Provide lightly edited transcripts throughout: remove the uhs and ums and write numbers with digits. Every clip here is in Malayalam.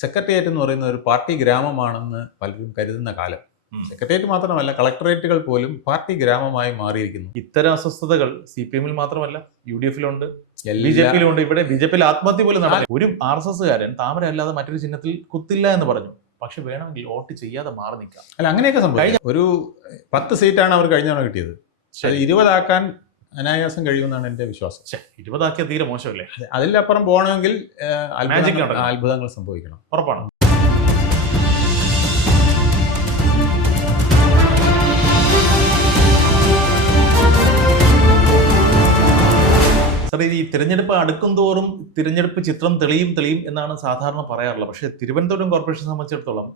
സെക്രട്ടേറിയറ്റ് എന്ന് പറയുന്ന ഒരു പാർട്ടി ഗ്രാമമാണെന്ന് പലരും കരുതുന്ന കാലം. സെക്രട്ടേറിയറ്റ് മാത്രമല്ല, കളക്ടറേറ്റുകൾ പോലും പാർട്ടി ഗ്രാമമായി മാറിയിരിക്കുന്നു. ഇത്തരം അസ്വസ്ഥതകൾ CPM-ൽ മാത്രമല്ല, UDF-ലുണ്ട്, BJP-ലുണ്ട്. ഇവിടെ BJP-ൽ ആത്മഹത്യ പോലും നടന്നു. ഒരു RSS-കാരൻ താമര അല്ലാതെ മറ്റൊരു ചിഹ്നത്തിൽ കുത്തില്ല എന്ന് പറഞ്ഞു. പക്ഷെ വേണമെങ്കിൽ വോട്ട് ചെയ്യാതെ മാറി നിൽക്കാം. അല്ല, അങ്ങനെയൊക്കെ സംഭവിക്കും. ഒരു 10 സീറ്റാണ് അവർ കഴിഞ്ഞ തവണ കിട്ടിയത്. 20 ആക്കാൻ അനായാസം കഴിയുമെന്നാണ് എൻ്റെ വിശ്വാസം. 20 ആക്കിയ തീരെ മോശമല്ലേ? അതിലപ്പുറം പോകണമെങ്കിൽ അത്ഭുതങ്ങൾ സംഭവിക്കണം. ഉറപ്പാണ്. സാറേ, ഈ തിരഞ്ഞെടുപ്പ് അടുക്കും തോറും തിരഞ്ഞെടുപ്പ് ചിത്രം തെളിയും എന്നാണ് സാധാരണ പറയാറുള്ളത്. പക്ഷേ തിരുവനന്തപുരം കോർപ്പറേഷനെ സംബന്ധിച്ചിടത്തോളം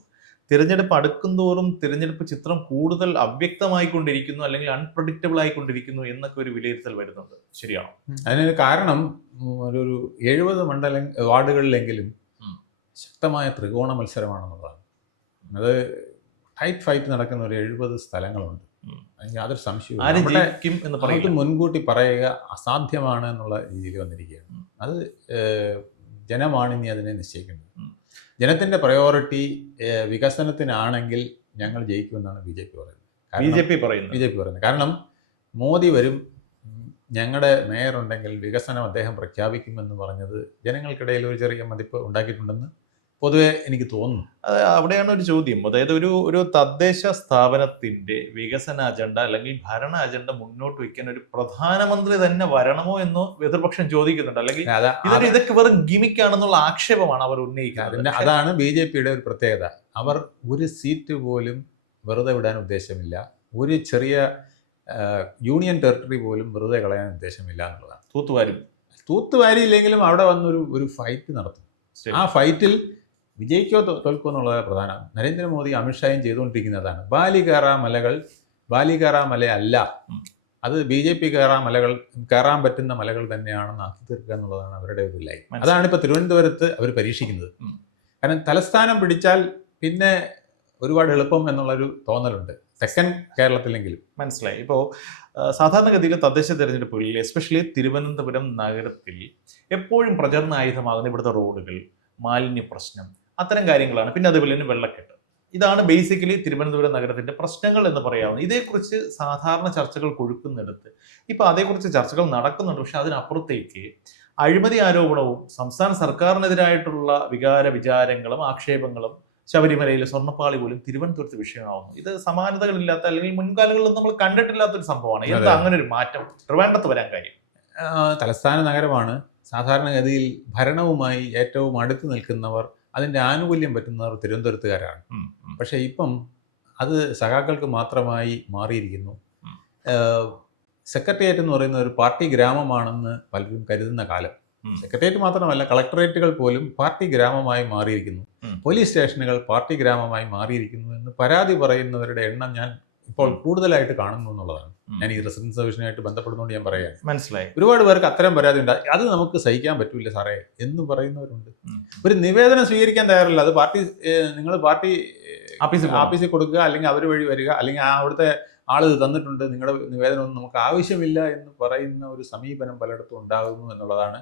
തിരഞ്ഞെടുപ്പ് അടുക്കും തോറും തിരഞ്ഞെടുപ്പ് ചിത്രം കൂടുതൽ അവ്യക്തമായിക്കൊണ്ടിരിക്കുന്നു, അല്ലെങ്കിൽ അൺപ്രഡിക്റ്റബിൾ ആയിക്കൊണ്ടിരിക്കുന്നു എന്നൊക്കെ ഒരു വിലയിരുത്തൽ വരുന്നുണ്ട്. ശരിയാണോ? അതിന് കാരണം ഒരു 70 വാർഡുകളിലെങ്കിലും ശക്തമായ ത്രികോണ മത്സരമാണെന്നുള്ളതാണ്. അത് ടൈറ്റ് ഫൈറ്റ് നടക്കുന്ന ഒരു 70 സ്ഥലങ്ങളുണ്ട്. യാതൊരു സംശയവും മുൻകൂട്ടി പറയുക അസാധ്യമാണ് എന്നുള്ള രീതിയിൽ വന്നിരിക്കുകയാണ്. അത് ജനമാണ് ഇനി അതിനെ നിശ്ചയിക്കേണ്ടത്. ജനത്തിന്റെ പ്രയോറിറ്റി വികസനത്തിനാണെങ്കിൽ ഞങ്ങൾ ജയിക്കുമെന്നാണ് BJP പറയുന്നത്. കാരണം മോദി വരും, ഞങ്ങളുടെ മേയർ ഉണ്ടെങ്കിൽ വികസനം അദ്ദേഹം പ്രഖ്യാപിക്കുമെന്ന് പറഞ്ഞത് ജനങ്ങൾക്കിടയിൽ ഒരു ചെറിയ മതിപ്പ് ഉണ്ടാക്കിയിട്ടുണ്ടെന്ന് പൊതുവെ എനിക്ക് തോന്നുന്നു. അവിടെയാണ് ഒരു ചോദ്യം. അതായത് ഒരു തദ്ദേശ സ്ഥാപനത്തിന്റെ വികസന അജണ്ട അല്ലെങ്കിൽ ഭരണ അജണ്ട മുന്നോട്ട് വയ്ക്കാൻ ഒരു പ്രധാനമന്ത്രി തന്നെ വരണമോ എന്നോ എതിർപക്ഷം ചോദിക്കുന്നുണ്ട്. അല്ലെങ്കിൽ ഇതൊക്കെ വെറും ഗിമിക്കാണെന്നുള്ള ആക്ഷേപമാണ് അവർ ഉന്നയിക്കുന്നത്. അതാണ് BJP-യുടെ ഒരു പ്രത്യേകത. അവർ ഒരു സീറ്റ് പോലും വെറുതെ വിടാൻ ഉദ്ദേശമില്ല. ഒരു ചെറിയ യൂണിയൻ ടെറിട്ടറി പോലും വെറുതെ കളയാൻ ഉദ്ദേശമില്ല എന്നുള്ളതാണ്. തൂത്തുവാരിയില്ലെങ്കിലും അവിടെ വന്നൊരു ഫൈറ്റ് നടത്തും. ആ ഫൈറ്റിൽ വിജയിക്കോ തോൽക്കോ എന്നുള്ളത് പ്രധാനം. നരേന്ദ്രമോദി അമിത്ഷായും ചെയ്തുകൊണ്ടിരിക്കുന്നതാണ്. ബാലികേറ മലയല്ല, അത് BJP കയറാൻ പറ്റുന്ന മലകൾ തന്നെയാണെന്ന് ആക്കി തീർക്കുക എന്നുള്ളതാണ് അവരുടെ ഒരു ലൈൻ. അതാണ് ഇപ്പോൾ തിരുവനന്തപുരത്ത് അവർ പരീക്ഷിക്കുന്നത്. കാരണം തലസ്ഥാനം പിടിച്ചാൽ പിന്നെ ഒരുപാട് എളുപ്പം എന്നുള്ളൊരു തോന്നലുണ്ട് തെക്കൻ കേരളത്തിലെങ്കിലും. മനസ്സിലായി. ഇപ്പോൾ സാധാരണഗതിയിൽ തദ്ദേശ തെരഞ്ഞെടുപ്പുകളിൽ എസ്പെഷ്യലി തിരുവനന്തപുരം നഗരത്തിൽ എപ്പോഴും പ്രചരണ ആയുധമാകുന്ന ഇവിടുത്തെ റോഡുകൾ, മാലിന്യ പ്രശ്നം, അത്തരം കാര്യങ്ങളാണ്. പിന്നെ അതുപോലെ തന്നെ വെള്ളക്കെട്ട്. ഇതാണ് ബേസിക്കലി തിരുവനന്തപുരം നഗരത്തിന്റെ പ്രശ്നങ്ങൾ എന്ന് പറയാവുന്നത്. ഇതേക്കുറിച്ച് സാധാരണ ചർച്ചകൾ കൊഴുക്കുന്നിടത്ത് ഇപ്പോൾ അതേക്കുറിച്ച് ചർച്ചകൾ നടക്കുന്നുണ്ട്. പക്ഷെ അതിനപ്പുറത്തേക്ക് അഴിമതി ആരോപണവും സംസ്ഥാന സർക്കാരിനെതിരായിട്ടുള്ള വിചാരങ്ങളും ആക്ഷേപങ്ങളും, ശബരിമലയിലെ സ്വർണ്ണപ്പാളി പോലും തിരുവനന്തപുരത്ത് വിഷയമാവുന്നു. ഇത് സമാനതകളില്ലാത്ത അല്ലെങ്കിൽ മുൻകാലങ്ങളിൽ നമ്മൾ കണ്ടിട്ടില്ലാത്തൊരു സംഭവമാണ്. എന്താ അങ്ങനെ ഒരു മാറ്റം ട്രിവാൻഡ്രത്ത് വരാൻ കാര്യം? തലസ്ഥാന നഗരമാണ്. സാധാരണഗതിയിൽ ഭരണവുമായി ഏറ്റവും അടുത്ത് നിൽക്കുന്നവർ, അതിൻ്റെ ആനുകൂല്യം പറ്റുന്നവർ തിരുവനന്തപുരത്തുകാരാണ്. പക്ഷേ ഇപ്പം അത് സഖാക്കൾക്ക് മാത്രമായി മാറിയിരിക്കുന്നു. സെക്രട്ടേറിയറ്റ് എന്ന് പറയുന്ന ഒരു പാർട്ടി ഗ്രാമമാണെന്ന് പലരും കരുതുന്ന കാലം. സെക്രട്ടേറിയറ്റ് മാത്രമല്ല, കളക്ടറേറ്റുകൾ പോലും പാർട്ടി ഗ്രാമമായി മാറിയിരിക്കുന്നു. പോലീസ് സ്റ്റേഷനുകൾ പാർട്ടി ഗ്രാമമായി മാറിയിരിക്കുന്നു എന്ന് പരാതി പറയുന്നവരുടെ എണ്ണം ഞാൻ ഇപ്പോൾ കൂടുതലായിട്ട് കാണുന്നു എന്നുള്ളതാണ്. ഞാൻ ഈ റെസിഡൻസ് ഡിവിഷനുമായിട്ട് ബന്ധപ്പെടുന്നതുകൊണ്ട് ഞാൻ പറയാം. മനസ്സിലായി. ഒരുപാട് പേർക്ക് അത്തരം പരാതി ഉണ്ട്. അത് നമുക്ക് സഹിക്കാൻ പറ്റൂല സാറേ എന്ന് പറയുന്നവരുണ്ട്. ഒരു നിവേദനം സ്വീകരിക്കാൻ തയ്യാറില്ല. അത് നിങ്ങൾ പാർട്ടി ഓഫീസിൽ കൊടുക്കുക, അല്ലെങ്കിൽ അവർ വഴി വരിക, അല്ലെങ്കിൽ അവിടുത്തെ ആള് തന്നിട്ടുണ്ട്, നിങ്ങളുടെ നിവേദനമൊന്നും നമുക്ക് ആവശ്യമില്ല എന്ന് പറയുന്ന ഒരു സമീപനം പലയിടത്തും ഉണ്ടാകുന്നു എന്നുള്ളതാണ്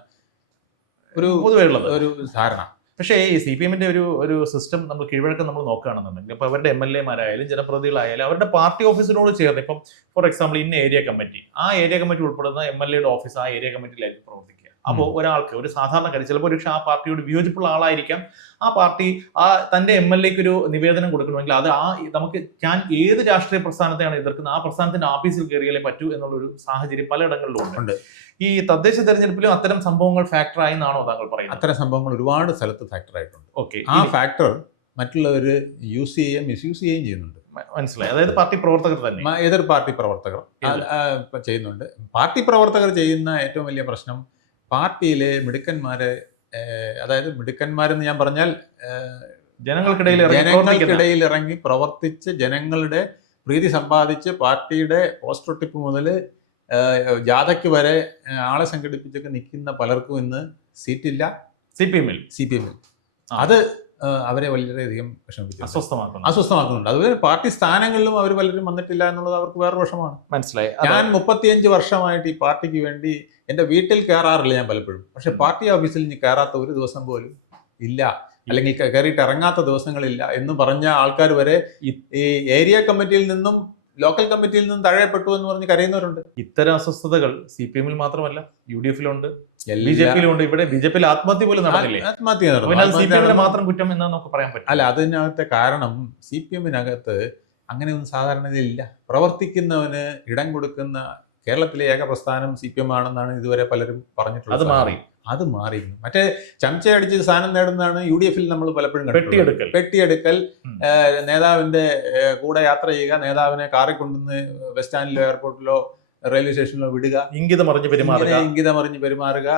ഒരു പൊതുവെയുള്ളത് ഒരു ധാരണ. പക്ഷേ ഈ CPM-ന്റെ ഒരു സിസ്റ്റം നമ്മൾ കീഴ്വഴക്കം നമ്മൾ നോക്കുകയാണെന്നുണ്ടെങ്കിൽ ഇപ്പോൾ അവരുടെ MLA-മാരായാലും ജനപ്രതിനിധികളായാലും അവരുടെ പാർട്ടി ഓഫീസിനോട് ചേർന്ന്, ഇപ്പം ഫോർ എക്സാമ്പിൾ ഇന്ന ഏരിയ കമ്മിറ്റി, ആ ഏരിയ കമ്മിറ്റി ഉൾപ്പെടുന്ന MLA-യുടെ ഓഫീസ് ആ ഏരിയ കമ്മിറ്റിയിലായിരിക്കും പ്രവർത്തിക്കുക. അപ്പോൾ ഒരാൾക്ക്, ഒരു സാധാരണക്കാരി, ചിലപ്പോൾ ഒരു ആ പാർട്ടിയോട് വിയോജിപ്പുള്ള ആളായിരിക്കാം, ആ പാർട്ടി തന്റെ MLA-ക്ക് ഒരു നിവേദനം കൊടുക്കണമെങ്കിൽ അത് ഞാൻ ഏത് രാഷ്ട്രീയ പ്രസ്ഥാനത്തെയാണ് എതിർക്കുന്നത് ആ പ്രസ്ഥാനത്തിന്റെ ഓഫീസിൽ കയറിയാലേ പറ്റൂ എന്നുള്ളൊരു സാഹചര്യം പലയിടങ്ങളിലും ഉണ്ട്. ഈ തദ്ദേശ തെരഞ്ഞെടുപ്പിലും അത്തരം സംഭവങ്ങൾ ഫാക്ടർ ആയി എന്നാണോ താങ്കൾ പറയുന്നത്? അത്തരം സംഭവങ്ങൾ ഒരുപാട് സ്ഥലത്ത് ഫാക്ടർ ആയിട്ടുണ്ട്. ആ ഫാക്ടർ മറ്റുള്ളവർ യൂസ് ചെയ്യുകയും മിസ്യൂസ് ചെയ്യുകയും ചെയ്യുന്നുണ്ട്. മനസ്സിലായി. അതായത് പാർട്ടി പ്രവർത്തകർ തന്നെ, എതിർ പാർട്ടി പ്രവർത്തകർ ചെയ്യുന്നുണ്ട്. പാർട്ടി പ്രവർത്തകർ ചെയ്യുന്ന ഏറ്റവും വലിയ പ്രശ്നം പാർട്ടിയിലെ മിടുക്കന്മാരെന്ന് ഞാൻ പറഞ്ഞാൽ ജനങ്ങൾക്കിടയിൽ ഇറങ്ങി പ്രവർത്തിച്ച് ജനങ്ങളുടെ പ്രീതി സമ്പാദിച്ച് പാർട്ടിയുടെ പോസ്റ്റർ ഒട്ടിപ്പ് മുതൽ ജാഥയ്ക്ക് വരെ ആളെ സംഘടിപ്പിച്ചൊക്കെ നിൽക്കുന്ന പലർക്കും ഇന്ന് സീറ്റില്ല CPM-ൽ. അത് അവരെ വളരെയധികം അസ്വസ്ഥമാക്കുന്നുണ്ട്. അതുപോലെ പാർട്ടി സ്ഥാനങ്ങളിലും അവർ പലരും വന്നിട്ടില്ല എന്നുള്ളത് അവർക്ക് വേറെ വിഷമമാണ്. മനസ്സിലായി. ഞാൻ 35 വർഷമായിട്ട് ഈ പാർട്ടിക്ക് വേണ്ടി എൻ്റെ വീട്ടിൽ കയറാറില്ല ഞാൻ പലപ്പോഴും. പക്ഷെ പാർട്ടി ഓഫീസിൽ ഇനി കയറാത്ത ഒരു ദിവസം പോലും ഇല്ല. അല്ലെങ്കിൽ കയറിയിട്ട് ഇറങ്ങാത്ത ദിവസങ്ങളില്ല എന്ന് പറഞ്ഞ ആൾക്കാർ വരെ ഈ ഏരിയ കമ്മിറ്റിയിൽ നിന്നും ലോക്കൽ കമ്മിറ്റിയിൽ നിന്നും തഴയപ്പെട്ടു എന്ന് പറഞ്ഞ് കരയുന്നവരുണ്ട്. ഇത്തരം അസ്വസ്ഥതകൾ CPM മാത്രമല്ല UDF ഉണ്ട്, BJP ഉണ്ട്. ഇവിടെ BJP ആത്മഹത്യ പോലും നടന്നില്ലേ? CPM മാത്രം കുറ്റം എന്നാ നമുക്ക് പറയാൻ പറ്റും. അല്ല, അതിനകത്തെ കാരണം CPM-നകത്ത് അങ്ങനെയൊന്നും സാധാരണയില്ല. പ്രവർത്തിക്കുന്നവന് ഇടം കൊടുക്കുന്ന കേരളത്തിലെ ഏക പ്രസ്ഥാനം CPM ആണെന്നാണ് ഇതുവരെ പലരും പറഞ്ഞിട്ടുള്ളത്. അത് മാറി. മറ്റേ ചമച്ചയടിച്ച് സ്ഥാനം നേടുന്നതാണ് UDF-ൽ നമ്മൾ പലപ്പോഴും കണ്ടത്. പെട്ടിയെടുക്കൽ, നേതാവിന്റെ കൂടെ യാത്ര ചെയ്യുക, നേതാവിനെ കാറിൽ കൊണ്ടുവന്ന് ബസ് സ്റ്റാൻഡിലോ എയർപോർട്ടിലോ റെയിൽവേ സ്റ്റേഷനിലോ വിടുക, ഇംഗിതമറിഞ്ഞ് പെരുമാറുക,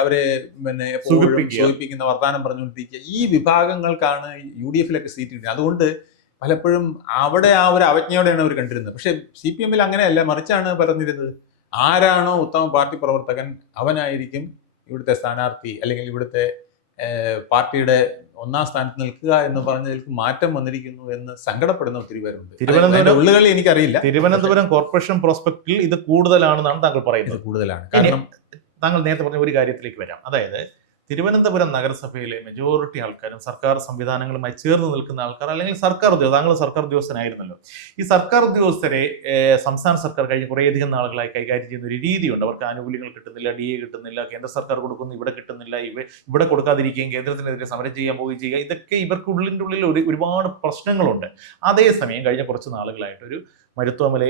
അവരെ പിന്നെ സൂചിപ്പിക്കുന്ന വർത്താനം പറഞ്ഞുകൊണ്ടിരിക്കുക. ഈ വിഭാഗങ്ങൾക്കാണ് UDF-ലൊക്കെ സീറ്റ് കിട്ടുന്നത്. അതുകൊണ്ട് പലപ്പോഴും അവിടെ ആ ഒരു അവജ്ഞയോടെയാണ് അവർ കണ്ടിരുന്നത്. പക്ഷെ CPM-ൽ അങ്ങനെയല്ല, മറിച്ചാണ് പറഞ്ഞിരുന്നത്. ആരാണോ ഉത്തമ പാർട്ടി പ്രവർത്തകൻ അവനായിരിക്കും ഇവിടുത്തെ സ്ഥാനാർത്ഥി, അല്ലെങ്കിൽ ഇവിടുത്തെ പാർട്ടിയുടെ ഒന്നാം സ്ഥാനത്ത് നിൽക്കുക എന്ന് പറഞ്ഞതിലേക്ക് മാറ്റം വന്നിരിക്കുന്നു എന്ന് സങ്കടപ്പെടുന്ന ഒത്തിരി പേരുണ്ട്. തിരുവനന്തപുരം ഉള്ളുകളി എനിക്കറിയില്ല. തിരുവനന്തപുരം കോർപ്പറേഷൻ പ്രോസ്പെക്റ്റിൽ ഇത് കൂടുതലാണെന്നാണ് താങ്കൾ പറയുന്നത്. കൂടുതലാണ്. കാരണം താങ്കൾ നേരത്തെ പറഞ്ഞ ഒരു കാര്യത്തിലേക്ക് വരാം. അതായത് തിരുവനന്തപുരം നഗരസഭയിലെ മെജോറിറ്റി ആൾക്കാരും സർക്കാർ സംവിധാനങ്ങളുമായി ചേർന്ന് നിൽക്കുന്ന ആൾക്കാർ, അല്ലെങ്കിൽ സർക്കാർ ഉദ്യോഗസ്ഥർ, താങ്കൾ സർക്കാർ ഉദ്യോഗസ്ഥനായിരുന്നല്ലോ, ഈ സർക്കാർ ഉദ്യോഗസ്ഥരെ സംസ്ഥാന സർക്കാർ കഴിഞ്ഞ് കുറേയധികം നാളുകളായി കൈകാര്യം ചെയ്യുന്ന ഒരു രീതിയുണ്ട്. അവർക്ക് ആനുകൂല്യങ്ങൾ കിട്ടുന്നില്ല, DA കിട്ടുന്നില്ല, കേന്ദ്ര സർക്കാർ കൊടുക്കുന്നു, ഇവിടെ കിട്ടുന്നില്ല, ഇവിടെ കൊടുക്കാതിരിക്കുകയും കേന്ദ്രത്തിനെതിരെ സമരം ചെയ്യാൻ പോവുകയും ചെയ്യുക. ഇതൊക്കെ ഇവർക്ക് ഉള്ളിൽ ഒരുപാട് പ്രശ്നങ്ങളുണ്ട്. അതേസമയം കഴിഞ്ഞ കുറച്ച് നാളുകളായിട്ടൊരു മരുത്വമലെ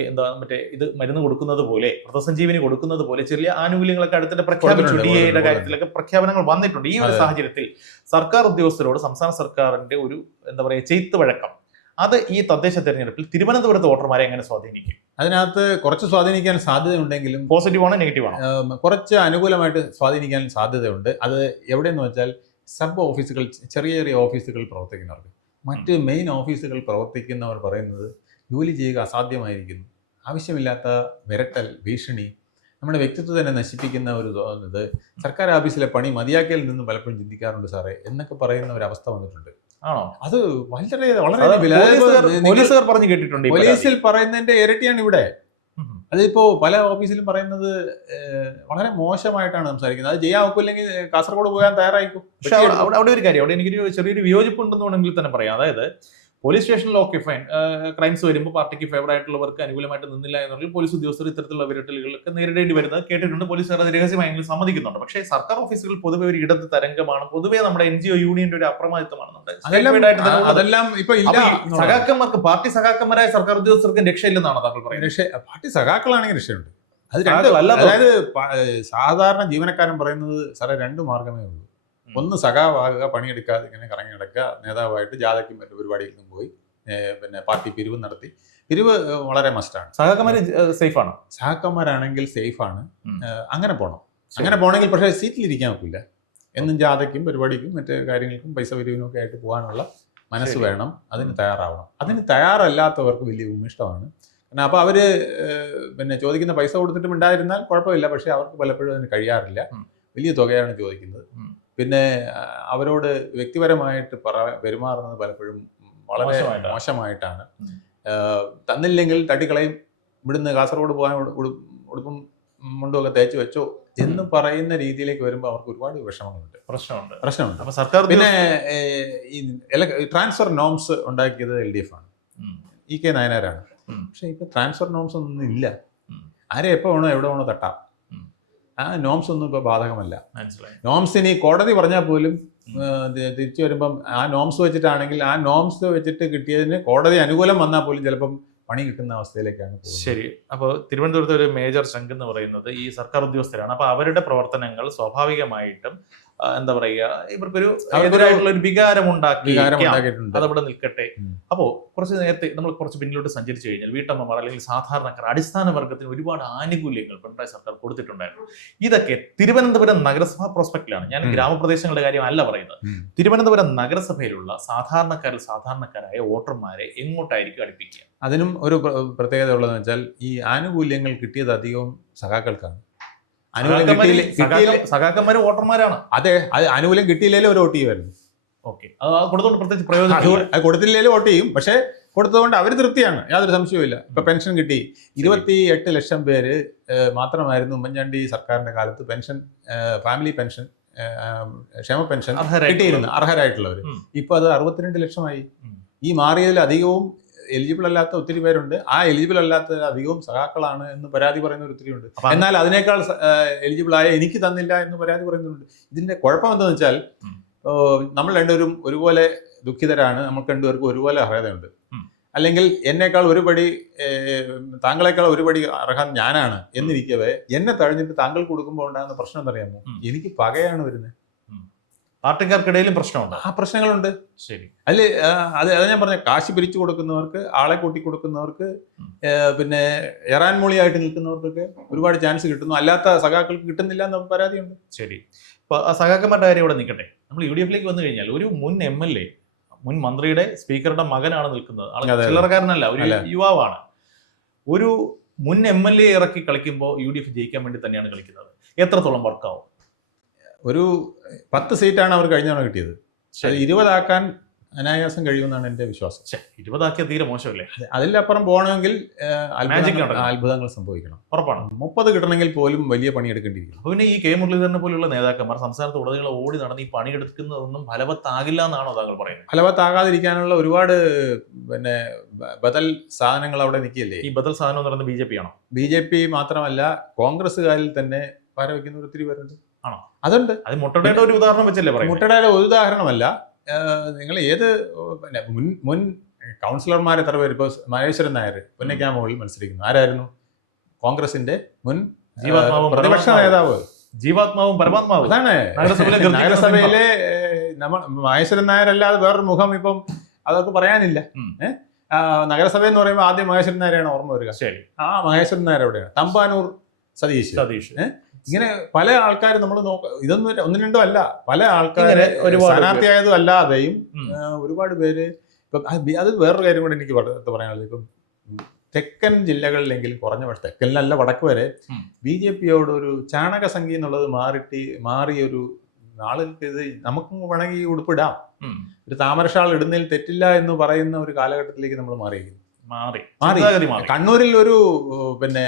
ഇത് മരുന്ന് കൊടുക്കുന്നത് പോലെ, വ്രതസഞ്ജീവനി കൊടുക്കുന്നത് പോലെ ചെറിയ ആനുകൂല്യങ്ങളൊക്കെ അടുത്തിടെ പ്രഖ്യാപിച്ചു. DA-യുടെ കാര്യത്തിലൊക്കെ പ്രഖ്യാപനങ്ങൾ വന്നിട്ടുണ്ട്. ഈ ഒരു സാഹചര്യത്തിൽ സർക്കാർ ഉദ്യോഗസ്ഥരോട് സംസ്ഥാന സർക്കാരിന്റെ ഒരു ചെയ്ത്ത് വഴക്കം, അത് ഈ തദ്ദേശ തെരഞ്ഞെടുപ്പിൽ തിരുവനന്തപുരത്ത് വോട്ടർമാരെ എങ്ങനെ സ്വാധീനിക്കും? അതിനകത്ത് കുറച്ച് സ്വാധീനിക്കാൻ സാധ്യതയുണ്ടെങ്കിലും, പോസിറ്റീവാണോ നെഗറ്റീവാണോ? കുറച്ച് അനുകൂലമായിട്ട് സ്വാധീനിക്കാൻ സാധ്യതയുണ്ട്. അത് എവിടെയെന്ന് വെച്ചാൽ സബ് ഓഫീസുകൾ, ചെറിയ ചെറിയ ഓഫീസുകൾ പ്രവർത്തിക്കുന്നവർക്ക്. മറ്റ് മെയിൻ ഓഫീസുകൾ പ്രവർത്തിക്കുന്നവർ പറയുന്നത് ജോലി ചെയ്യുക അസാധ്യമായിരിക്കുന്നു. ആവശ്യമില്ലാത്ത വിരട്ടൽ, ഭീഷണി, നമ്മുടെ വ്യക്തിത്വം തന്നെ നശിപ്പിക്കുന്ന ഒരു ഇത്. സർക്കാർ ഓഫീസിലെ പണി മതിയാക്കിയതിൽ നിന്ന് പലപ്പോഴും ചിന്തിക്കാറുണ്ട് സാറേ എന്നൊക്കെ പറയുന്ന ഒരു അവസ്ഥ വന്നിട്ടുണ്ട്. ആണോ? അത് വളരെ പോലീസുകാർ പറഞ്ഞു കേട്ടിട്ടുണ്ട്. പോലീസിൽ പറയുന്നതിന്റെ ഇരട്ടിയാണ് ഇവിടെ. അതിപ്പോ പല ഓഫീസിലും പറയുന്നത് വളരെ മോശമായിട്ടാണ് സംസാരിക്കുന്നത്. അത് ചെയ്യാൻ ഒക്കില്ലെങ്കിൽ കാസർഗോഡ് പോകാൻ തയ്യാറായിക്കും. പക്ഷെ അവിടെ ഒരു കാര്യം, അവിടെ എനിക്കൊരു ചെറിയൊരു വിയോജിപ്പുണ്ടെന്ന് വേണമെങ്കിൽ തന്നെ പറയാം. അതായത് പോലീസ് സ്റ്റേഷനിൽ ഓക്കെ ഫൈൻ, ക്രൈംസ് വരുമ്പോൾ പാർട്ടിക്ക് ഫേവർ ആയിട്ടുള്ളവർക്ക് അനുകൂലമായിട്ട് നിന്നില്ല എന്നുണ്ടെങ്കിൽ പോലീസ് ഉദ്യോഗസ്ഥർ ഇത്തരത്തിലുള്ള വിരട്ടലുകളൊക്കെ നേരിടേണ്ടി വരുന്നത് കേട്ടിട്ടുണ്ട്. പോലീസുകാർ അത് രഹസ്യമായെങ്കിലും സമ്മതിക്കുന്നുണ്ട്. പക്ഷേ സർക്കാർ ഓഫീസുകൾ പൊതുവെ ഒരു ഇടത് തരംഗമാണ്, പൊതുവെ നമ്മുടെ NGO യൂണിയന്റെ ഒരു അപ്രമാദിത്വമാണ്. അതെല്ലാം ഇപ്പൊ സഖാക്കന്മാർക്ക്, പാർട്ടി സഖാക്കന്മാരായ സർക്കാർ ഉദ്യോഗസ്ഥർക്ക് രക്ഷയില്ലെന്നാണ് താങ്കൾ പറയുന്നത്. പാർട്ടി സഖാക്കളാണെങ്കിൽ രക്ഷയുണ്ട്. അതായത് സാധാരണ ജീവനക്കാരൻ പറയുന്നത് സാറേ 2 മാർഗമേ ഉള്ളൂ. ഒന്ന് സഖാവാകുക, പണിയെടുക്കാതെ ഇങ്ങനെ കറങ്ങി നടക്കുക, നേതാവായിട്ട് ജാഥയ്ക്കും മറ്റു പരിപാടികൾക്കും പോയി പിന്നെ പാർട്ടി പിരിവ് നടത്തി. പിരിവ് വളരെ മസ്റ്റാണ്. സഖാക്കന്മാരാണെങ്കിൽ സേഫാണ്. അങ്ങനെ പോകണം. അങ്ങനെ പോകണമെങ്കിൽ പക്ഷേ സീറ്റിലിരിക്കാൻ ഒക്കില്ല. എന്നും ജാഥയ്ക്കും പരിപാടിക്കും മറ്റു കാര്യങ്ങൾക്കും പൈസ പിരിവിനൊക്കെ ആയിട്ട് പോകാനുള്ള മനസ്സ് വേണം. അതിന് തയ്യാറാവണം. അതിന് തയ്യാറല്ലാത്തവർക്ക് വലിയ ഉമിഷ്ടമാണ്. കാരണം അപ്പോൾ അവർ പിന്നെ ചോദിക്കുന്ന പൈസ കൊടുത്തിട്ടും ഉണ്ടായിരുന്നാൽ കുഴപ്പമില്ല. പക്ഷേ അവർക്ക് പലപ്പോഴും അതിന് കഴിയാറില്ല. വലിയ തുകയാണ് ചോദിക്കുന്നത്. പിന്നെ അവരോട് വ്യക്തിപരമായിട്ട് പെരുമാറുന്നത് പലപ്പോഴും വളരെ മോശമായിട്ടാണ്. തന്നില്ലെങ്കിൽ തട്ടിക്കളയും, ഇവിടുന്ന് കാസർഗോഡ് പോകാൻ ഉടുപ്പും മുണ്ടുമൊക്കെ തേച്ച് വെച്ചോ എന്ന് പറയുന്ന രീതിയിലേക്ക് വരുമ്പോൾ അവർക്ക് ഒരുപാട് പ്രശ്നമുണ്ട്. അപ്പോൾ സർക്കാർ പിന്നെ ഈ ട്രാൻസ്ഫർ നോംസ് ഉണ്ടാക്കിയത് LDF ആണ്, EK നായനാരാണ്. പക്ഷെ ഇപ്പൊ ട്രാൻസ്ഫർ നോംസ് ഒന്നും ഇല്ല. ആരെ എപ്പോ വേണോ എവിടെ വേണോ തട്ടാം. ആ നോംസ് ഒന്നും ഇപ്പൊ ബാധകമല്ല. നോംസിന് കോടതി പറഞ്ഞാൽ പോലും തിരിച്ചു വരുമ്പം ആ നോംസ് വെച്ചിട്ടാണെങ്കിൽ ആ നോംസ് വെച്ചിട്ട് കിട്ടിയതിന് കോടതി അനുകൂലം വന്നാൽ പോലും ചിലപ്പം പണി കിട്ടുന്ന അവസ്ഥയിലേക്കാണ് പോകുന്നത്. ശരി. അപ്പോൾ തിരുവനന്തപുരത്ത് ഒരു മേജർ ചങ്ക് എന്ന് പറയുന്നത് ഈ സർക്കാർ ഉദ്യോഗസ്ഥരാണ്. അപ്പോൾ അവരുടെ പ്രവർത്തനങ്ങൾ സ്വാഭാവികമായിട്ടും ഇവർക്കൊരു എതിരായിട്ടുള്ള ഒരു വികാരം ഉണ്ടാക്കിയിട്ടുണ്ട്. അതവിടെ നിൽക്കട്ടെ. അപ്പോൾ നമ്മൾ കുറച്ച് പിന്നിലോട്ട് സഞ്ചരിച്ചു കഴിഞ്ഞാൽ വീട്ടമ്മമാർ അല്ലെങ്കിൽ സാധാരണക്കാർ, അടിസ്ഥാന വർഗത്തിന് ഒരുപാട് ആനുകൂല്യങ്ങൾ പിണറായി സർക്കാർ കൊടുത്തിട്ടുണ്ടായിരുന്നു. ഇതൊക്കെ തിരുവനന്തപുരം നഗരസഭാ പ്രോസ്പെക്റ്റിലാണ്. ഞാൻ ഗ്രാമപ്രദേശങ്ങളുടെ കാര്യമല്ല പറയുന്നത്. തിരുവനന്തപുരം നഗരസഭയിലുള്ള സാധാരണക്കാരായ വോട്ടർമാരെ എങ്ങോട്ടായിരിക്കും അടുപ്പിക്കുക? അതിനും ഒരു പ്രത്യേകത ഉള്ളതെന്ന് വെച്ചാൽ ഈ ആനുകൂല്യങ്ങൾ കിട്ടിയത് അധികവും സഖാക്കൾക്കാണ്. സഖാക്കന്മാര് വോട്ടർമാരാണ്. അതെ, അത് ആനുകൂല്യം കിട്ടിയില്ലേലും ഒരു വോട്ട് ചെയ്യുമായിരുന്നു. കൊടുത്തോണ്ട് പ്രത്യേകിച്ച് പ്രയോജനം, കൊടുത്തില്ലേലും വോട്ട് ചെയ്യും. പക്ഷെ കൊടുത്തതുകൊണ്ട് അവർ തൃപ്തിയാണ്, യാതൊരു സംശയവുമില്ല. ഇപ്പൊ പെൻഷൻ കിട്ടി. 28 ലക്ഷം പേര് മാത്രമായിരുന്നു ഉമ്മൻചാണ്ടി സർക്കാരിന്റെ കാലത്ത് പെൻഷൻ, ഫാമിലി പെൻഷൻ ക്ഷേമ പെൻഷൻ അർഹരായിട്ടുള്ള- കിട്ടിയിരുന്നു അർഹരായിട്ടുള്ളവർ. ഉം. ഇപ്പൊ അത് 62 ലക്ഷമായി. ഉം. ഈ മാറിയതിൽ അധികവും എലിജിബിൾ അല്ലാത്ത ഒത്തിരി പേരുണ്ട്. ആ എലിജിബിൾ അല്ലാത്ത അധികവും സഖാക്കളാണ് എന്ന് പരാതി പറയുന്നവർ ഒത്തിരി ഉണ്ട്. അപ്പൊ എന്നാൽ അതിനേക്കാൾ എലിജിബിൾ ആയ എനിക്ക് തന്നില്ല എന്ന് പരാതി പറയുന്നുണ്ട്. ഇതിന്റെ കുഴപ്പം എന്താണെന്ന് വെച്ചാൽ ഉം. നമ്മൾ രണ്ടുപേരും ഒരുപോലെ ദുഃഖിതരാണ്, നമുക്ക് രണ്ടുപേർക്കും ഒരുപോലെ അർഹതയുണ്ട്. ഉം. അല്ലെങ്കിൽ എന്നേക്കാൾ ഒരുപടി താങ്കളെക്കാൾ ഒരുപടി അർഹൻ ഞാനാണ് എന്നിരിക്കവേ എന്നെ തഴഞ്ഞിട്ട് താങ്കൾ കൊടുക്കുമ്പോൾ ഉണ്ടാകുന്ന പ്രശ്നം എന്നറിയാമോ? ഉം. എനിക്ക് പകയാണ് വരുന്നത്. പാർട്ടിക്കാർക്കിടയിലും പ്രശ്നമുണ്ട്. ആ പ്രശ്നങ്ങളുണ്ട്. ശരി. അത് അത് ഞാൻ പറഞ്ഞ കാശ് പിരിച്ചു കൊടുക്കുന്നവർക്ക്, ആളെ കൂട്ടി കൊടുക്കുന്നവർക്ക്, പിന്നെ എറാൻ മൂളിയായിട്ട് നിൽക്കുന്നവർക്കൊക്കെ ഒരുപാട് ചാൻസ് കിട്ടുന്നു, അല്ലാത്ത സഖാക്കൾക്ക് കിട്ടുന്നില്ല എന്ന പരാതിയുണ്ട്. ശരി. ഇപ്പൊ ആ സഖാക്കന്മാരുടെ കാര്യം ഇവിടെ നിൽക്കട്ടെ. നമ്മൾ UDF വന്നു കഴിഞ്ഞാൽ ഒരു മുൻ MLA, മുൻ മന്ത്രിയുടെ സ്പീക്കറുടെ മകനാണ് നിൽക്കുന്നത്. ആൾ അതെ. ചില്ലറക്കാരനല്ല, ഒരു അല്ല. യുവാവാണ്. ഒരു മുൻ MLA ഇറക്കി കളിക്കുമ്പോൾ UDF ജയിക്കാൻ വേണ്ടി തന്നെയാണ് കളിക്കുന്നത്. എത്രത്തോളം വർക്കാവും? ഒരു 10 സീറ്റാണ് അവർ കഴിഞ്ഞ തവണ കിട്ടിയത്. അത് 20 ആക്കാൻ അനായാസം കഴിയുമെന്നാണ് എൻ്റെ വിശ്വാസം. 20 ആക്കിയ തീരെ മോശമല്ലേ? അതിലപ്പുറം പോകണമെങ്കിൽ Magic നടക്കണം. അത്ഭുതങ്ങൾ സംഭവിക്കണം. ഉറപ്പാണ്. 30 കിട്ടണമെങ്കിൽ പോലും വലിയ പണിയെടുക്കേണ്ടിയിരിക്കും. അപ്പൊ പിന്നെ ഈ K മുരളീധരനെ പോലുള്ള നേതാക്കന്മാർ സംസ്ഥാനത്ത് ഉടനീളം ഓടി നടന്ന് ഈ പണിയെടുക്കുന്നതൊന്നും ഫലവത്താകില്ല എന്നാണോ താങ്കൾ പറയുന്നത്? ഫലവത്താകാതിരിക്കാനുള്ള ഒരുപാട് പിന്നെ ബദൽ സാധനങ്ങൾ അവിടെ നിൽക്കില്ലേ. ഈ ബദൽ സാധനം എന്ന് പറയുന്നത് BJP ആണോ? BJP മാത്രമല്ല, കോൺഗ്രസ്സുകാരിൽ തന്നെ പാര വയ്ക്കുന്ന ഒത്തിരി പേരുണ്ട്. ആണോ? അതുണ്ട്. അത് മുട്ടയുടെ ഒരു ഉദാഹരണം വെച്ചല്ലേ പറയുന്നത്? മുട്ടയുടെ ഒരു ഉദാഹരണമല്ല. നിങ്ങൾ ഏത് പിന്നെ മുൻ കൗൺസിലർമാർ എത്ര പേര്? ഇപ്പോൾ മഹേശ്വരൻ നായർ പൊന്നയ്ക്കാമുകളിൽ മത്സരിക്കുന്നു. ആരായിരുന്നു? കോൺഗ്രസിന്റെ മുൻ ജീവാത്മാവും പ്രതിപക്ഷ നേതാവ്. ജീവാത്മാവും പരമാത്മാവും. അതാണ് നഗരസഭയിലെ മഹേശ്വരൻ നായർ അല്ലാതെ വേറൊരു മുഖം ഇപ്പം അതൊക്കെ പറയാനില്ല. നഗരസഭ എന്ന് പറയുമ്പോൾ ആദ്യം മഹേശ്വരൻ നായരെയാണ് ഓർമ്മ വരിക. ശരി. ആ മഹേശ്വരൻ നായർ എവിടെയാണ്? തമ്പാനൂർ സതീഷ്. ഇങ്ങനെ പല ആൾക്കാർ നമ്മൾ ഇതൊന്നും ഒന്നും രണ്ടും അല്ല, പല ആൾക്കാരെ സ്ഥാനാർത്ഥിയായതും അല്ലാതെയും ഒരുപാട് പേര്. ഇപ്പം അത് വേറൊരു കാര്യം കൂടെ എനിക്ക് പറയാനുള്ളത്, ഇപ്പം തെക്കൻ ജില്ലകളിലെങ്കിലും കുറഞ്ഞ പക്ഷെ തെക്കനിലല്ല വടക്ക് വരെ BJPയോട് ഒരു ചാണകസംഖ്യ എന്നുള്ളത് മാറിയൊരു ആളുകൾക്ക് ഇത് നമുക്കും വേണമെങ്കിൽ ഉടുപ്പിടാം, ഒരു താമരഷാൾ ഇടുന്നതിൽ തെറ്റില്ല എന്ന് പറയുന്ന ഒരു കാലഘട്ടത്തിലേക്ക് നമ്മൾ മാറിയിരിക്കുന്നു. മാറി. കണ്ണൂരിൽ ഒരു പിന്നെ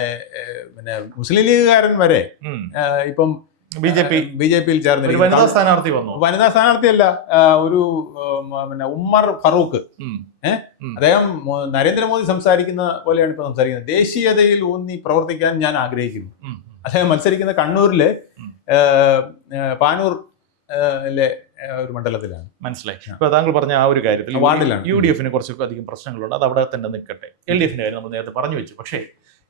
മുസ്ലിം ലീഗുകാരൻ വരെ ഇപ്പം BJPയിൽ ചേർന്ന് വനിതാ സ്ഥാനാർത്ഥി വന്നു. വനിതാ സ്ഥാനാർത്ഥിയല്ല, ഒരു പിന്നെ ഉമ്മർ ഫറൂഖ്. അദ്ദേഹം നരേന്ദ്രമോദി സംസാരിക്കുന്ന പോലെയാണ് ഇപ്പൊ സംസാരിക്കുന്നത്. ദേശീയതയിൽ ഊന്നി പ്രവർത്തിക്കാൻ ഞാൻ ആഗ്രഹിക്കുന്നു. അദ്ദേഹം മത്സരിക്കുന്ന കണ്ണൂരിലെ പാനൂർ ഒരു മണ്ഡലത്തിലാണ്. മനസ്സിലായി. ഇപ്പൊ താങ്കൾ പറഞ്ഞ ആ ഒരു കാര്യത്തിൽ വാർഡിലാണ് UDF കുറച്ചൊക്കെ അധികം പ്രശ്നങ്ങളുണ്ട്. അത് അവിടെ തന്നെ നിൽക്കട്ടെ. LDF കാര്യം നമ്മൾ നേരത്തെ പറഞ്ഞു വെച്ചു. പക്ഷേ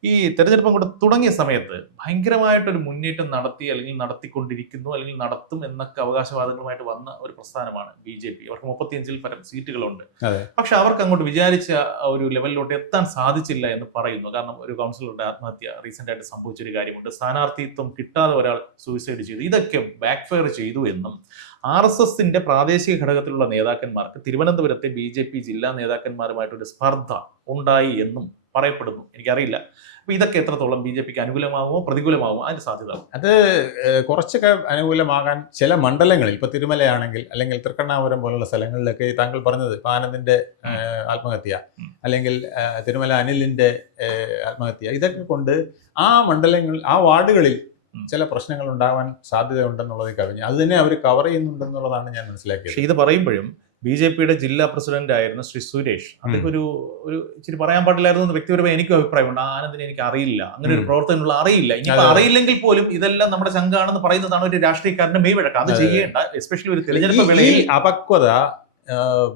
ഈ തെരഞ്ഞെടുപ്പ് അങ്ങോട്ട് തുടങ്ങിയ സമയത്ത് ഭയങ്കരമായിട്ടൊരു മുന്നേറ്റം നടത്തി, അല്ലെങ്കിൽ നടത്തിക്കൊണ്ടിരിക്കുന്നു, അല്ലെങ്കിൽ നടത്തും എന്നൊക്കെ അവകാശവാദങ്ങളുമായിട്ട് വന്ന ഒരു പ്രസ്ഥാനമാണ് BJP. അവർക്ക് 35-ൽ പരം സീറ്റുകളുണ്ട്. പക്ഷെ അവർക്ക് അങ്ങോട്ട് വിചാരിച്ച ഒരു ലെവലിലോട്ട് എത്താൻ സാധിച്ചില്ല എന്ന് പറയുന്നു. കാരണം ഒരു കൗൺസിലറുടെ ആത്മഹത്യ റീസെന്റ് ആയിട്ട് സംഭവിച്ചൊരു കാര്യമുണ്ട്. സ്ഥാനാർത്ഥിത്വം കിട്ടാതെ ഒരാൾ സൂയിസൈഡ് ചെയ്തു. ഇതൊക്കെ ബാക്ക്ഫയർ ചെയ്തു എന്നും RSSന്റെ പ്രാദേശിക ഘടകത്തിലുള്ള നേതാക്കന്മാർക്ക് തിരുവനന്തപുരത്തെ BJP ജില്ലാ നേതാക്കന്മാരുമായിട്ടൊരു സ്പർദ്ധ ഉണ്ടായി എന്നും പറയപ്പെടുന്നു. എനിക്കറിയില്ല. അപ്പൊ ഇതൊക്കെ എത്രത്തോളം BJPക്ക് അനുകൂലമാകുമോ പ്രതികൂലമാകുമോ അതിന്റെ സാധ്യത? അത് കുറച്ചൊക്കെ അനുകൂലമാകാൻ ചില മണ്ഡലങ്ങളിൽ, ഇപ്പൊ തിരുമലയാണെങ്കിൽ അല്ലെങ്കിൽ തൃക്കണ്ണാപുരം പോലുള്ള സ്ഥലങ്ങളിലൊക്കെ താങ്കൾ പറഞ്ഞത് ഇപ്പൊ ആനന്ദിന്റെ ആത്മഹത്യ, അല്ലെങ്കിൽ തിരുമല അനിലിന്റെ ആത്മഹത്യ, ഇതൊക്കെ കൊണ്ട് ആ മണ്ഡലങ്ങൾ, ആ വാർഡുകളിൽ ചില പ്രശ്നങ്ങൾ ഉണ്ടാവാൻ സാധ്യതയുണ്ടെന്നുള്ളത് കവിഞ്ഞ് അത് തന്നെ അവർ കവർ ചെയ്യുന്നുണ്ടെന്നുള്ളതാണ് ഞാൻ മനസ്സിലാക്കിയത്. പക്ഷേ ഇത് പറയുമ്പോഴും BJPയുടെ ജില്ലാ പ്രസിഡന്റ് ആയിരുന്ന ശ്രീ സുരേഷ്, അദ്ദേഹം ഒരു ഇച്ചിരി പറയാൻ പാടില്ലായിരുന്നു എന്ന് വ്യക്തിപരമായി എനിക്കും അഭിപ്രായമുണ്ട്. ആനന്ദിനെ എനിക്ക് അറിയില്ല, അങ്ങനെ ഒരു പ്രവർത്തനമുള്ള അറിയില്ല. ഇനി അറിയില്ലെങ്കിൽ പോലും ഇതെല്ലാം നമ്മുടെ ചങ്കാണെന്ന് പറയുന്നതാണ് ഒരു രാഷ്ട്രീയക്കാരന്റെ മെയ്വഴക്കം. അത് ചെയ്യേണ്ട, എസ്പെഷ്യലി ഒരു തെരഞ്ഞെടുപ്പ് വേളയിൽ അപക്വത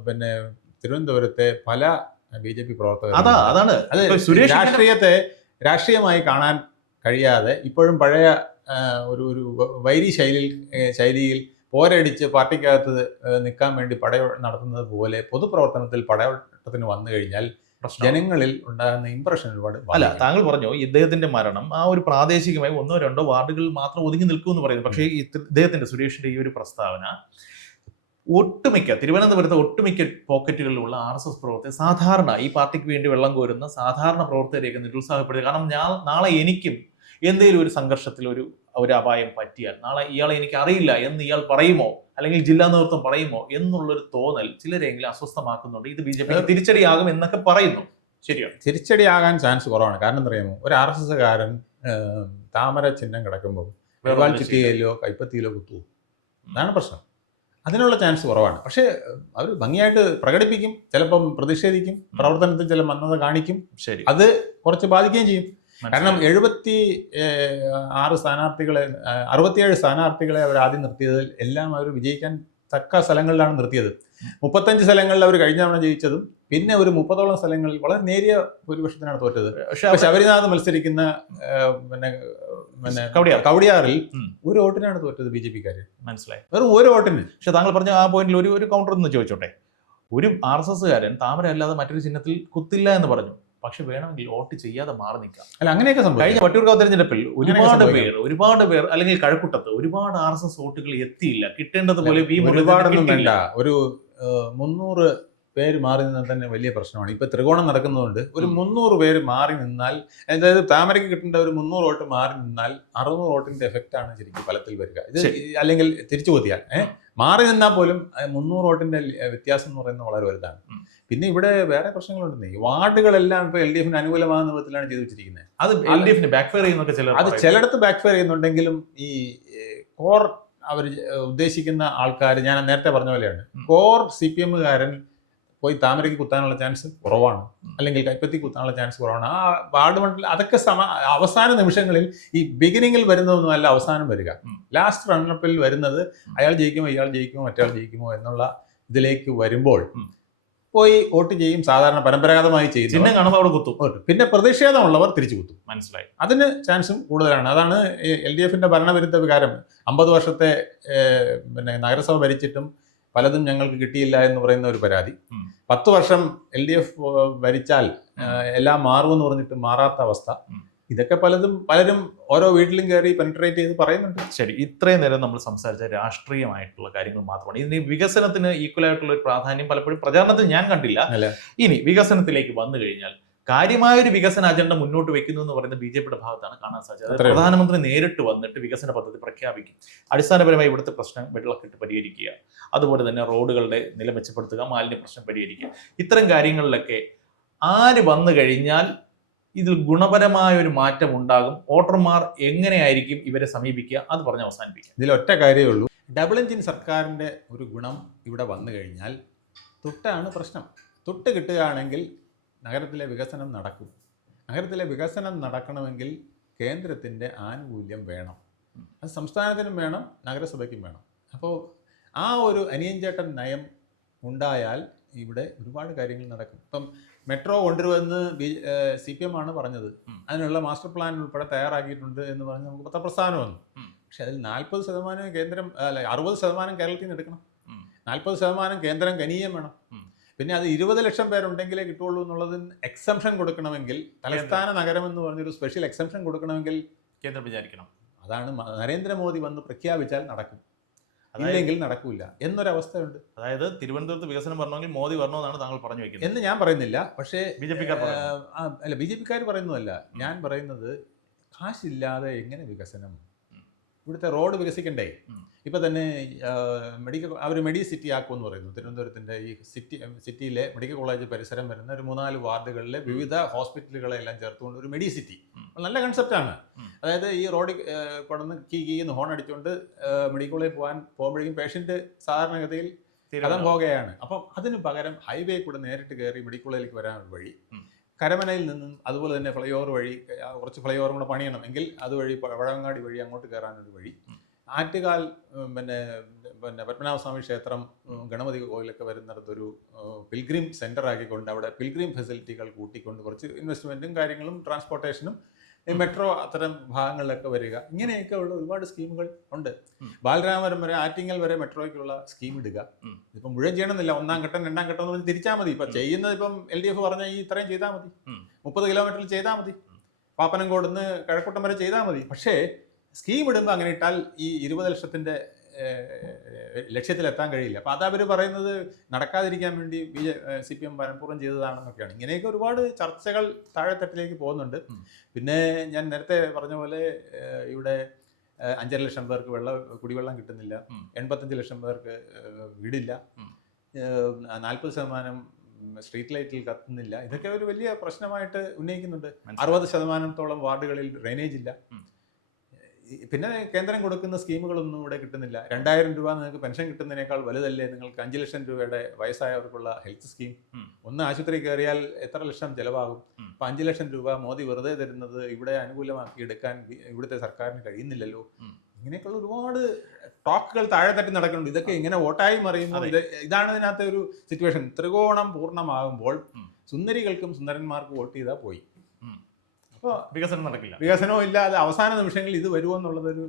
പിന്നെ തിരുവനന്തപുരത്തെ പല BJP പ്രവർത്തകർ അതാണ് സുരേഷ് രാഷ്ട്രീയമായി കാണാൻ കഴിയാതെ ഇപ്പോഴും പഴയ ഒരു വൈരി ശൈലിയിൽ പോരടിച്ച് പാർട്ടിക്കകത്ത് നിൽക്കാൻ വേണ്ടി നടത്തുന്നത് പോലെ പൊതുപ്രവർത്തനത്തിൽ പടയോട്ടത്തിന് വന്നു കഴിഞ്ഞാൽ ജനങ്ങളിൽ ഉണ്ടാകുന്ന ഇംപ്രഷൻ ഒരുപാട്. അല്ല, താങ്കൾ പറഞ്ഞു ഇദ്ദേഹത്തിന്റെ മരണം ആ ഒരു പ്രാദേശികമായി 1-2 വാർഡുകളിൽ മാത്രം ഒതുങ്ങി നിൽക്കുമെന്ന് പറയുന്നത്. പക്ഷേ ഇദ്ദേഹത്തിന്റെ സുരേഷിന്റെ ഈ ഒരു പ്രസ്താവന തിരുവനന്തപുരത്തെ ഒട്ടുമിക്ക പോക്കറ്റുകളിലുള്ള RSS പ്രവർത്തകർ, സാധാരണ ഈ പാർട്ടിക്ക് വേണ്ടി വെള്ളം കോരുന്ന സാധാരണ പ്രവർത്തകരെയൊക്കെ നിരുത്സാഹപ്പെടുത്തുക. കാരണം നാളെ എനിക്കും എന്തെങ്കിലും ഒരു സംഘർഷത്തിൽ ഒരു അപായം പറ്റിയാൽ നാളെ ഇയാളെ എനിക്ക് അറിയില്ല എന്ന് ഇയാൾ പറയുമോ, അല്ലെങ്കിൽ ജില്ലാ നേതൃത്വം പറയുമോ എന്നുള്ളൊരു തോന്നൽ ചിലരെങ്കിലും അസ്വസ്ഥമാക്കുന്നുണ്ട്. ഇത് BJP തിരിച്ചടിയാകും എന്നൊക്കെ പറയുന്നു. ശരിയാണ്, തിരിച്ചടിയാകാൻ ചാൻസ് കുറവാണ്. കാരണം എന്തറിയാമോ, ഒരു RSSകാരൻ താമര ചിഹ്നം കിടക്കുമ്പോൾ ചുറ്റിയിലോ കൈപ്പത്തിയിലോ കുത്തുവോ? അതാണ് പ്രശ്നം. അതിനുള്ള ചാൻസ് കുറവാണ്. പക്ഷേ അവർ ഭംഗിയായിട്ട് പ്രകടിപ്പിക്കും, ചിലപ്പം പ്രതിഷേധിക്കും, പ്രവർത്തനത്തിൽ ചില മന്ദത കാണിക്കും. ശരി, അത് കുറച്ച് ബാധിക്കുകയും ചെയ്യും. കാരണം 76 സ്ഥാനാർത്ഥികളെ 67 സ്ഥാനാർത്ഥികളെ അവർ ആദ്യം നിർത്തിയതിൽ എല്ലാം അവർ വിജയിക്കാൻ തക്ക സ്ഥലങ്ങളിലാണ് നിർത്തിയത്. 35 സ്ഥലങ്ങളിൽ അവർ കഴിഞ്ഞ തവണ ജയിച്ചതും പിന്നെ ഒരു 30ഓളം സ്ഥലങ്ങളിൽ വളരെ നേരിയ ഭൂരിപക്ഷത്തിനാണ് തോറ്റത്. പക്ഷെ ശബരിനാഥ് മത്സരിക്കുന്ന പിന്നെ കവടിയാറിൽ ഒരു വോട്ടിനാണ് തോറ്റത് BJP-ക്കാര്. മനസ്സിലായി, വെറും ഒരു വോട്ടിന്. പക്ഷെ താങ്കൾ പറഞ്ഞ ആ പോയിന്റിൽ ഒരു കൗണ്ടർ ഒന്ന് ചോദിച്ചോട്ടെ. ഒരു RSS-കാരൻ താമര അല്ലാതെ മറ്റൊരു ചിഹ്നത്തിൽ കുത്തില്ല എന്ന് പറഞ്ഞു. പക്ഷെ വേണമെങ്കിൽ വോട്ട് ചെയ്യാതെ മാറി നിൽക്കാം. അല്ല, അങ്ങനെയൊക്കെ സംഭവിക്കും. കഴിഞ്ഞ വട്ടിയൂർക്കാവ് തെരഞ്ഞെടുപ്പിൽ ഒരുപാട് പേർ അല്ലെങ്കിൽ കഴക്കൂട്ടത്ത് ഒരുപാട് RSS വോട്ടുകൾ എത്തിയില്ല. കിട്ടേണ്ടതുപോലെ ഒരുപാടൊന്നും വേണ്ട. ഒരു 300 പേര് മാറി നിന്നാൽ തന്നെ വലിയ പ്രശ്നമാണ്. ഇപ്പൊ ത്രികോണം നടക്കുന്നതുകൊണ്ട് ഒരു 300 പേര് മാറി നിന്നാൽ, അതായത് താമരയ്ക്ക് കിട്ടേണ്ട ഒരു 300 വോട്ട് മാറി നിന്നാൽ 600 വോട്ടിന്റെ എഫക്റ്റ് ആണ് ശരിക്കും ഫലത്തിൽ വരിക. ഇത് അല്ലെങ്കിൽ തിരിച്ചു കൊത്തിയാൽ മാറി നിന്നാൽ പോലും 300 വോട്ടിന്റെ വ്യത്യാസം എന്ന് പറയുന്നത് വളരെ വലുതാണ്. പിന്നെ ഇവിടെ വേറെ പ്രശ്നങ്ങളുണ്ട്. ഈ വാർഡുകളെല്ലാം ഇപ്പൊ LDF-ന് അനുകൂലമാകുന്ന വിധത്തിലാണ് ചെയ്തു വെച്ചിരിക്കുന്നത്. അത് LDF-ന് ബാക്ക്ഫയർ ചെയ്യുന്നൊക്കെ അത് ചിലയിടത്ത് ബാക്ക്ഫയർ ചെയ്യുന്നുണ്ടെങ്കിലും ഈ കോർ അവർ ഉദ്ദേശിക്കുന്ന ആൾക്കാർ, ഞാൻ നേരത്തെ പറഞ്ഞ പോലെയാണ്, കോർ CPM-കാരൻ പോയി താമരയ്ക്ക് കുത്താനുള്ള ചാൻസ് കുറവാണ്, അല്ലെങ്കിൽ കൈപ്പത്തി കുത്താനുള്ള ചാൻസ് കുറവാണ്. ആ വാർഡ് മണ്ഡലം അതൊക്കെ അവസാന നിമിഷങ്ങളിൽ ഈ ബിഗിനിങ്ങിൽ വരുന്നതൊന്നുമല്ല അവസാനം വരിക. ലാസ്റ്റ് റണ്ണപ്പിൽ വരുന്നത് അയാൾ ജയിക്കുമോ ഇയാൾ ജയിക്കുമോ മറ്റയാൾ ജയിക്കുമോ എന്നുള്ള ഇതിലേക്ക് വരുമ്പോൾ പോയി വോട്ട് ചെയ്യും. സാധാരണ പരമ്പരാഗതമായി ചെയ്യും, കാണുമ്പോൾ അവിടെ കുത്തും. പിന്നെ പ്രതിഷേധമുള്ളവർ തിരിച്ചു കുത്തും. മനസ്സിലായി. അതിന് ചാൻസും കൂടുതലാണ്. അതാണ് LDF-ന്റെ ഭരണവിരുദ്ധ വികാരം. 50 വർഷത്തെ പിന്നെ നഗരസഭ ഭരിച്ചിട്ടും പലതും ഞങ്ങൾക്ക് കിട്ടിയില്ല എന്ന് പറയുന്ന ഒരു പരാതി. 10 വർഷം LDF ഭരിച്ചാൽ എല്ലാം മാറുമെന്ന് പറഞ്ഞിട്ട് മാറാത്ത അവസ്ഥ. ഇതൊക്കെ പലരും ഓരോ വീട്ടിലും കയറി പെനിട്രേറ്റ് ചെയ്ത് പറയുന്നുണ്ട്. ശരി, ഇത്രയും നേരം നമ്മൾ സംസാരിച്ച രാഷ്ട്രീയമായിട്ടുള്ള കാര്യങ്ങൾ മാത്രമാണ്. ഇതിന് വികസനത്തിന് ഈക്വൽ ആയിട്ടുള്ള ഒരു പ്രാധാന്യം പലപ്പോഴും പ്രചാരണത്തിൽ ഞാൻ കണ്ടില്ല. ഇനി വികസനത്തിലേക്ക് വന്നു കഴിഞ്ഞാൽ കാര്യമായൊരു വികസന അജണ്ട മുന്നോട്ട് വെക്കുന്നു എന്ന് പറയുന്നത് BJP-യുടെ ഭാഗത്താണ് കാണാൻ സാധിച്ചത്. പ്രധാനമന്ത്രി നേരിട്ട് വന്നിട്ട് വികസന പദ്ധതി പ്രഖ്യാപിക്കും. അടിസ്ഥാനപരമായി ഇവിടുത്തെ പ്രശ്നം വെള്ളക്കെട്ട് പരിഹരിക്കുക, അതുപോലെ തന്നെ റോഡുകളുടെ നില മെച്ചപ്പെടുത്തുക, മാലിന്യ പ്രശ്നം പരിഹരിക്കുക, ഇത്തരം കാര്യങ്ങളിലൊക്കെ ആര് വന്നു കഴിഞ്ഞാൽ ഇതിൽ ഗുണപരമായ ഒരു മാറ്റം ഉണ്ടാകും. വോട്ടർമാർ എങ്ങനെയായിരിക്കും ഇവരെ സമീപിക്കുക, അത് പറഞ്ഞ് അവസാനിപ്പിക്കാം. ഇതിൽ ഒറ്റ കാര്യമേ ഉള്ളൂ. ഡബിൾ എഞ്ചിൻ സർക്കാരിൻ്റെ ഒരു ഗുണം ഇവിടെ വന്നു കഴിഞ്ഞാൽ തൊട്ടാണ് പ്രശ്നം. തൊട്ട് കിട്ടുകയാണെങ്കിൽ നഗരത്തിലെ വികസനം നടക്കും. നഗരത്തിലെ വികസനം നടക്കണമെങ്കിൽ കേന്ദ്രത്തിൻ്റെ ആനുകൂല്യം വേണം. അത് സംസ്ഥാനത്തിനും വേണം, നഗരസഭയ്ക്കും വേണം. അപ്പോൾ ആ ഒരു അനിയൻചേട്ടൻ നയം ഉണ്ടായാൽ ഇവിടെ ഒരുപാട് കാര്യങ്ങൾ നടക്കും. ഇപ്പം മെട്രോ കൊണ്ടുവരുമെന്ന് CPM ആണ് പറഞ്ഞത്. അതിനുള്ള മാസ്റ്റർ പ്ലാൻ ഉൾപ്പെടെ തയ്യാറാക്കിയിട്ടുണ്ട് എന്ന് പറഞ്ഞ് നമുക്ക് പത്രപ്രസ്ഥാനം വന്നു. പക്ഷെ അതിൽ 40% കേന്ദ്രം, അല്ല 60% കേരളത്തിൽ നിന്ന് എടുക്കണം. 40% കേന്ദ്രം കനിയം വേണം. പിന്നെ അത് 20 ലക്ഷം പേരുണ്ടെങ്കിലേ കിട്ടുള്ളൂ എന്നുള്ളതിന് എക്സംഷൻ കൊടുക്കണമെങ്കിൽ, തലസ്ഥാന നഗരം എന്ന് പറഞ്ഞൊരു സ്പെഷ്യൽ എക്സംഷൻ കൊടുക്കണമെങ്കിൽ കേന്ദ്രം വിചാരിക്കണം. അതാണ് നരേന്ദ്രമോദി വന്ന് പ്രഖ്യാപിച്ചാൽ നടക്കും, അല്ലെങ്കിൽ നടക്കൂല എന്നൊരവസ്ഥയുണ്ട്. അതായത് തിരുവനന്തപുരത്ത് വികസനം വരണമെങ്കിൽ മോദി വരണമെന്നാണ് താങ്കൾ പറഞ്ഞു വെക്കുന്നത് എന്ന് ഞാൻ പറയുന്നില്ല. പക്ഷേ BJP-ക്കാർ BJP-ക്കാർ പറയുന്നതല്ല, ഞാൻ പറയുന്നത് കാശില്ലാതെ എങ്ങനെ വികസനം? ഇവിടുത്തെ റോഡ് വികസിക്കണ്ടേ? ഇപ്പം തന്നെ അവർ മെഡിസിറ്റി ആക്കുമെന്ന് പറയുന്നു. തിരുവനന്തപുരത്തിൻ്റെ ഈ സിറ്റിയിലെ മെഡിക്കൽ കോളേജ് പരിസരം വരുന്ന ഒരു 3-4 വാർഡുകളിലെ വിവിധ ഹോസ്പിറ്റലുകളെല്ലാം ചേർത്തുകൊണ്ട് ഒരു മെഡിസിറ്റി. നല്ല കൺസെപ്റ്റാണ്. അതായത് ഈ റോഡിൽ കൊണ്ടുവന്ന് കീന്ന് ഹോൺ അടിച്ചുകൊണ്ട് മെഡിക്കൽ കോളേജിൽ പോകുമ്പോഴേക്കും പേഷ്യൻ്റ് സാധാരണഗതിയിൽ കഥം പോകുകയാണ്. അപ്പം അതിന് പകരം ഹൈവേ കൂടെ നേരിട്ട് കയറി മെഡിക്കൽ കോളേജിലേക്ക് വരാൻ ഒരു വഴി, കരമനയിൽ നിന്നും അതുപോലെ തന്നെ ഫ്ലൈ ഓവർ വഴി, കുറച്ച് ഫ്ലൈ ഓവറും കൂടെ പണിയണം എങ്കിൽ അതുവഴി പഴവങ്ങാടി വഴി അങ്ങോട്ട് കയറാനൊരു വഴി, ആറ്റുകാൽ പിന്നെ പത്മനാഭസ്വാമി ക്ഷേത്രം, ഗണപതി കോവിലൊക്കെ വരുന്നിടത്തൊരു പിൽഗ്രിം സെൻ്റർ ആക്കിക്കൊണ്ട് അവിടെ പിൽഗ്രിം ഫെസിലിറ്റികൾ കൂട്ടിക്കൊണ്ട് കുറച്ച് ഇൻവെസ്റ്റ്മെൻറ്റും കാര്യങ്ങളും ട്രാൻസ്പോർട്ടേഷനും മെട്രോ അത്തരം ഭാഗങ്ങളിലൊക്കെ വരിക. ഇങ്ങനെയൊക്കെ ഉള്ള ഒരുപാട് സ്കീമുകൾ ഉണ്ട്. ബാലരാമപുരം വരെ, ആറ്റിങ്ങൽ വരെ മെട്രോയ്ക്കുള്ള സ്കീം ഇടുക. ഇപ്പം മുഴുവൻ ചെയ്യണമെന്നില്ല, 1ാം ഘട്ടം 2ാം ഘട്ടം എന്ന് പറഞ്ഞ് തിരിച്ചാൽ മതി. ഇപ്പം ചെയ്യുന്നത് ഇപ്പം LDF പറഞ്ഞ ഈ ഇത്രയും ചെയ്താൽ മതി, 30 കിലോമീറ്ററിൽ ചെയ്താൽ മതി, പാപ്പനംകോട് നിന്ന് കഴക്കൂട്ടം വരെ ചെയ്താൽ മതി. പക്ഷേ സ്കീം ഇടുമ്പോൾ അങ്ങനെ ഇട്ടാൽ ഈ 20 ലക്ഷത്തിൻ്റെ ലക്ഷ്യത്തിലെത്താൻ കഴിയില്ല. അപ്പോൾ അതവർ പറയുന്നത് നടക്കാതിരിക്കാൻ വേണ്ടി CPM മനഃപൂർവ്വം ചെയ്തതാണെന്നൊക്കെയാണ്. ഇങ്ങനെയൊക്കെ ഒരുപാട് ചർച്ചകൾ താഴെത്തട്ടിലേക്ക് പോകുന്നുണ്ട്. പിന്നെ ഞാൻ നേരത്തെ പറഞ്ഞ പോലെ ഇവിടെ 5.5 ലക്ഷം പേർക്ക് കുടിവെള്ളം കിട്ടുന്നില്ല, 85 ലക്ഷം പേർക്ക് വീടില്ല, 40% സ്ട്രീറ്റ് ലൈറ്റിൽ കത്തുന്നില്ല. ഇതൊക്കെ ഒരു വലിയ പ്രശ്നമായിട്ട് ഉന്നയിക്കുന്നുണ്ട്. 60%-ഓളം വാർഡുകളിൽ ഡ്രെയിനേജ് ഇല്ല. പിന്നെ കേന്ദ്രം കൊടുക്കുന്ന സ്കീമുകളൊന്നും ഇവിടെ കിട്ടുന്നില്ല. 2000 രൂപ നിങ്ങൾക്ക് പെൻഷൻ കിട്ടുന്നതിനേക്കാൾ വലുതല്ലേ നിങ്ങൾക്ക് 5 ലക്ഷം രൂപയുടെ വയസ്സായവർക്കുള്ള ഹെൽത്ത് സ്കീം. ഒന്ന് ആശുപത്രി കയറിയാൽ എത്ര ലക്ഷം ചിലവാകും. അപ്പം 5 ലക്ഷം രൂപ മോദി വെറുതെ തരുന്നത് ഇവിടെ അനുകൂലമാക്കി എടുക്കാൻ ഇവിടുത്തെ സർക്കാരിന് കഴിയുന്നില്ലല്ലോ. ഇങ്ങനെയൊക്കെയുള്ള ഒരുപാട് ടോക്കുകൾ താഴെ തട്ടി നടക്കുന്നുണ്ട്. ഇതൊക്കെ ഇങ്ങനെ വോട്ടായി മറിയുമ്പോൾ ഇതാണ് ഇതിനകത്തെ ഒരു സിറ്റുവേഷൻ. ത്രികോണം പൂർണ്ണമാകുമ്പോൾ സുന്ദരികൾക്കും സുന്ദരന്മാർക്കും വോട്ട് ചെയ്താൽ പോയി. അപ്പോൾ വികസനം നടക്കില്ല, വികസനവും ഇല്ല. അത് അവസാന നിമിഷങ്ങളിൽ ഇത് വരുമോ എന്നുള്ളതൊരു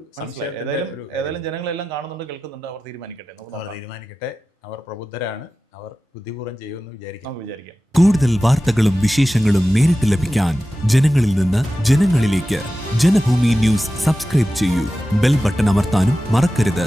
ഏതായാലും ജനങ്ങളെല്ലാം കാണുന്നുണ്ട്, കേൾക്കുന്നുണ്ട്. അവർ തീരുമാനിക്കട്ടെ. അവർ പ്രബുദ്ധരാണ്, അവർ ബുദ്ധിപൂർവ്വം ചെയ്യുമെന്ന് വിചാരിക്കാം. കൂടുതൽ വാർത്തകളും വിശേഷങ്ങളും നേരിട്ട് ലഭിക്കാൻ ജനങ്ങളിൽ നിന്ന് ജനങ്ങളിലേക്ക് ജനഭൂമി ന്യൂസ് സബ്സ്ക്രൈബ് ചെയ്യൂ. ബെൽ ബട്ടൺ അമർത്താനും മറക്കരുത്.